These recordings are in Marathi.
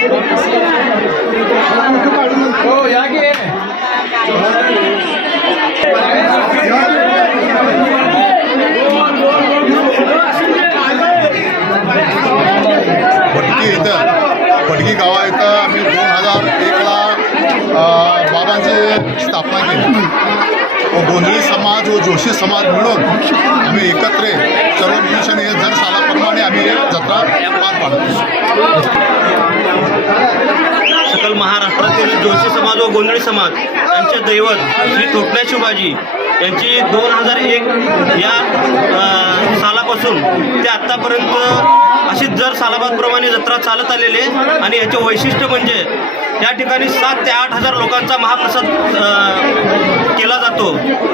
हो, दोन मिनिट फटकी इथं. पटकी गावा इथं आम्ही दोन हजार एकला बाबांची स्थापना केली. व गोंधळी समाज व जोशी समाज मिळून आम्ही एकत्र सर्व निमिषाने दर सालाप्रमाणे आम्ही जत्रा पार पाडतो. सकल महाराष्ट्रातील जोशी समाज व गोंधळी समाज यांचे दैवत श्री थोटल्या शिवाजी यांची दोन हजार एक या सालापासून ते आत्तापर्यंत अशीच जर सालाबादप्रमाणे जत्रा चालत आलेली आणि याचे वैशिष्ट्य म्हणजे या ठिकाणी सात ते आठ हजार लोकांचा महाप्रसाद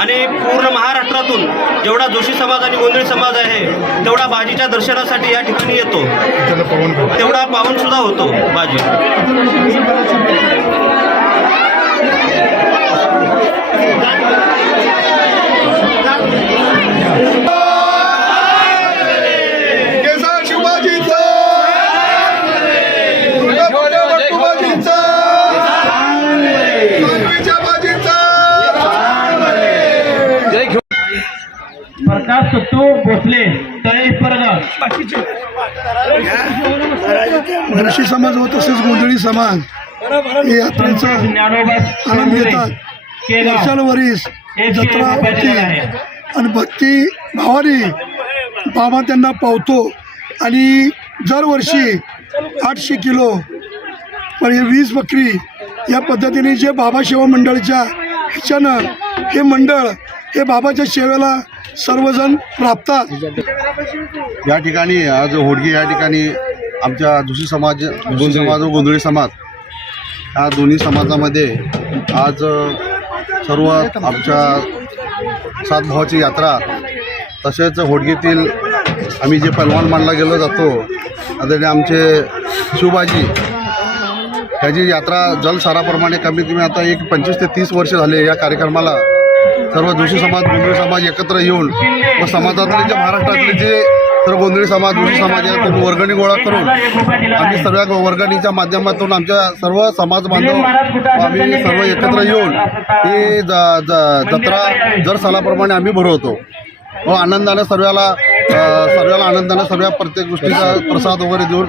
आणि पूर्ण महाराष्ट्रातून जेवढा जोशी समाज आणि गोंधळी समाज आहे तेवढा बाजीच्या दर्शनासाठी या ठिकाणी येतो. तेवढा पावन सुद्धा होतो बाजी. सत्तू भोसले तळे परगाव समाज व तसेच गोंधळी समाज. यात्रेचा आनंद घेतात. हे जत्रा होती. आणि भक्ती भावाने बाबा त्यांना पावतो. आणि दरवर्षी आठशे किलो पण हे वीस बकरी या पद्धतीने जे बाबा सेवा मंडळाच्या ह्याच्यानं हे मंडळ हे बाबाच्या सेवेला सर्वजण राबतात या ठिकाणी आज होडगी या ठिकाणी आमच्या दुसरी समाज दुसरी समाज व गोंधळी समाज या दोन्ही समाजामध्ये आज सर्व आमच्या सात भावाची यात्रा तसेच होडगीतील आम्ही जे पहलवान मानला गेलो जातो आदरणीय आमचे शिवबाजी ह्याची यात्रा जलसाराप्रमाणे कमीत कमी आता एक पंचवीस ते तीस वर्ष झाले या कार्यक्रमाला. सर्व जोशी समाज गोंधळी समाज एकत्र येऊन व समाजातले जे महाराष्ट्रातले जे सर्व गोंधळी समाज जोशी समाज यातून वर्गणी गोळा करून आम्ही सर्व वर्गणीच्या माध्यमातून आमच्या सर्व समाज बांधव आम्ही सर्व एकत्र येऊन ही जत्रा दर सालाप्रमाणे आम्ही भरवतो. व आनंदानं सर्वाला सर्वाला आनंदानं सर्व प्रत्येक गोष्टीचा प्रसाद वगैरे देऊन